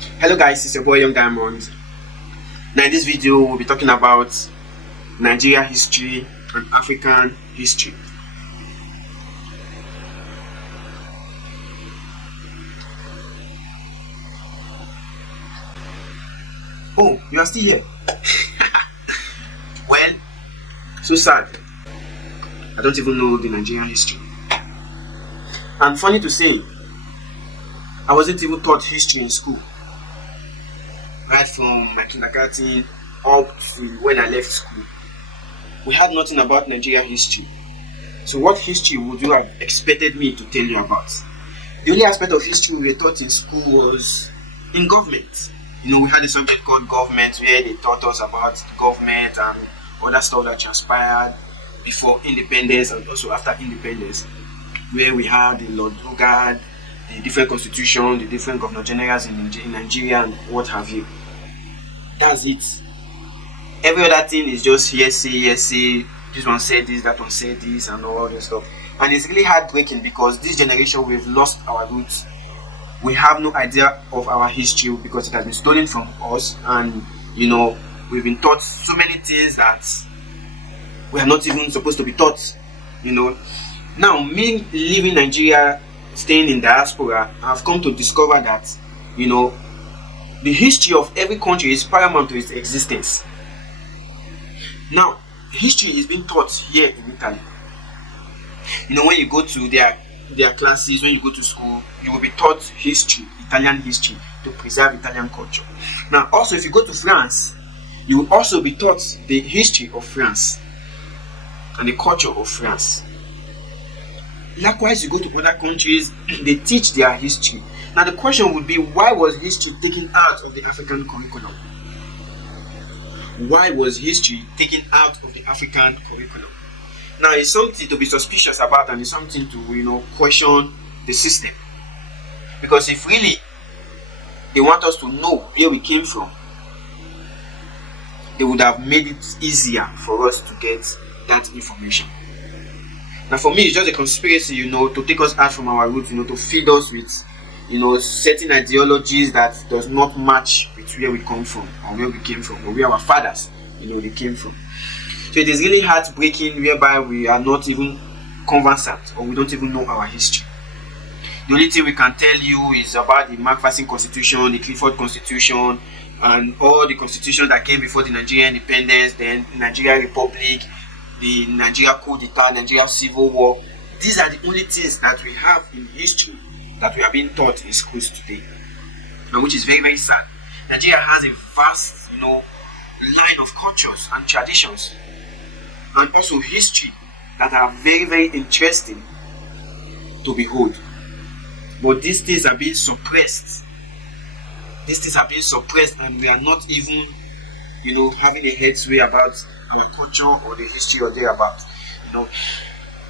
Hello guys, it's your boy Young Diamond. Now in this video we'll be talking about Nigeria history and African history. Oh, you are still here. Well, so sad. I don't even know the Nigerian history. And funny to say, I wasn't even taught history in school. Right from my kindergarten up to when I left school, we had nothing about Nigeria history. So what history would you have expected me to tell you about? The only aspect of history we were taught in school was in government. We had a subject called government where they taught us about the government and other stuff that transpired before independence and also after independence, where we had the Lord Lugard, the different constitution, the different governor generals in Nigeria and what have you. That's it. Every other thing is just hearsay. This one said this, that one said this, and all this stuff. And it's really heartbreaking because this generation, we've lost our roots. We have no idea of our history because it has been stolen from us, and we've been taught so many things that we are not even supposed to be taught. Now, me living in Nigeria, staying in diaspora, I've come to discover that the history of every country is paramount to its existence. Now, history is being taught here in Italy. When you go to their classes, when you go to school, you will be taught history, Italian history, to preserve Italian culture. Now, also, if you go to France, you will also be taught the history of France and the culture of France. Likewise, you go to other countries, they teach their history. Now, the question would be, why was history taken out of the African curriculum? Why was history taken out of the African curriculum? Now, it's something to be suspicious about, and it's something to, question the system. Because if really they want us to know where we came from, they would have made it easier for us to get that information. Now, for me, it's just a conspiracy, to take us out from our roots, to feed us with, certain ideologies that does not match with where we come from, or where we came from, or where our fathers, they came from. So it is really heartbreaking whereby we are not even conversant, or we don't even know our history. The only thing we can tell you is about the Macpherson Constitution, the Clifford Constitution, and all the constitutions that came before the Nigerian independence, then Nigeria Republic, the Nigeria coup d'etat, Nigeria civil war. These are the only things that we have in history that we are being taught in schools today, and which is very, very sad. Nigeria has a vast, line of cultures and traditions, and also history that are very, very interesting to behold. But these things are being suppressed. And we are not even, having a headsway about our culture or the history or thereabout.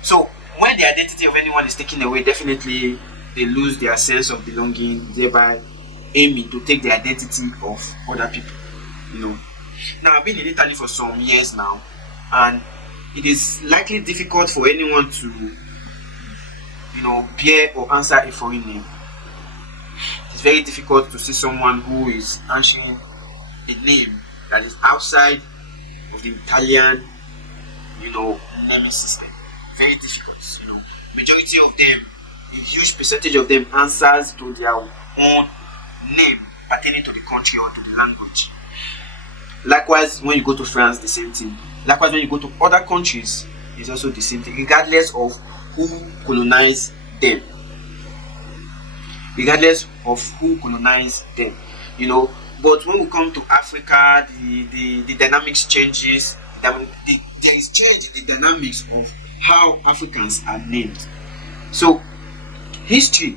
So when the identity of anyone is taken away, definitely they lose their sense of belonging, thereby aiming to take the identity of other people. Now, I've been in Italy for some years now, and it is likely difficult for anyone to bear or answer a foreign name. It's very difficult to see someone who is answering a name that is outside of the Italian naming system. Very difficult. Majority of them, a huge percentage of them, answers to their own name pertaining to the country or to the language. Likewise, when you go to France, the same thing. Likewise, when you go to other countries, it's also the same thing, regardless of who colonized them. But when we come to Africa, the dynamics changes. There is change in the dynamics of how Africans are named. So, history,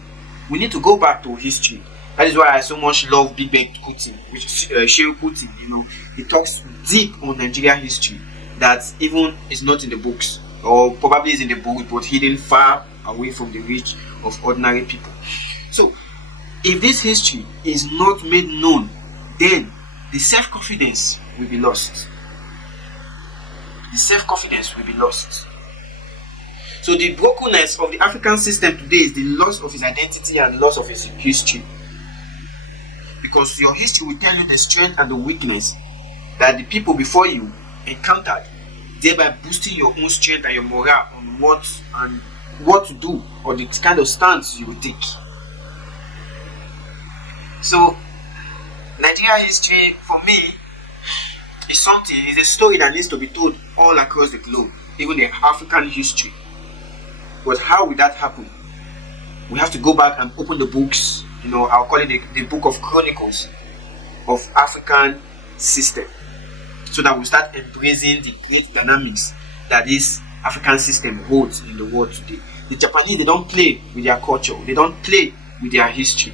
we need to go back to history. That is why I so much love Big Ben Kuti, which is Shehu Kuti. He talks deep on Nigeria history that even is not in the books, or probably is in the book but hidden far away from the reach of ordinary people. So, if this history is not made known, then the self-confidence will be lost. So the brokenness of the African system today is the loss of its identity and loss of its history. because your history will tell you the strength and the weakness that the people before you encountered, thereby boosting your own strength and your morale on what to do or the kind of stance you will take. So Nigeria history for me is a story that needs to be told all across the globe, even the African history. But how will that happen? We have to go back and open the books, I'll call it the book of chronicles of African system, so that we start embracing the great dynamics that this African system holds in the world today. The Japanese, they don't play with their culture, they don't play with their history.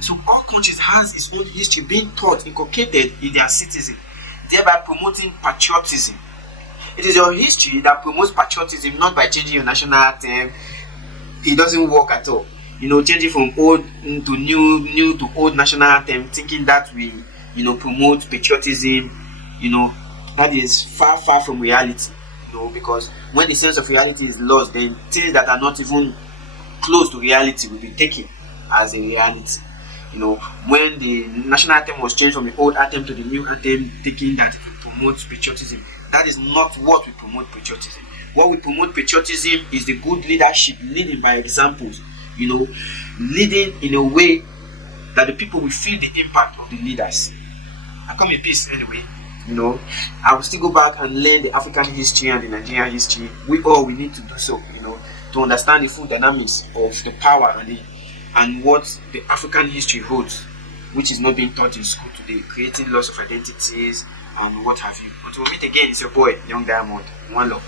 So all countries has its own history being taught, inculcated in their citizens, thereby promoting patriotism. It is your history that promotes patriotism, not by changing your national anthem. It doesn't work at all. Changing from old to new to old national anthem, thinking that will, promote patriotism, that is far from reality. Because when the sense of reality is lost, then things that are not even close to reality will be taken as a reality. When the national anthem was changed from the old anthem to the new anthem, thinking that it will promote patriotism, that is not what we promote patriotism. What we promote patriotism is the good leadership, leading by examples, leading in a way that the people will feel the impact of the leaders. I come in peace anyway. I will still go back and learn the African history and the Nigerian history. We need to do so, to understand the full dynamics of the power and what the African history holds, which is not being taught in school today, creating loss of identities and what have you. Until we meet again, it's your boy, Young Diamond. One love.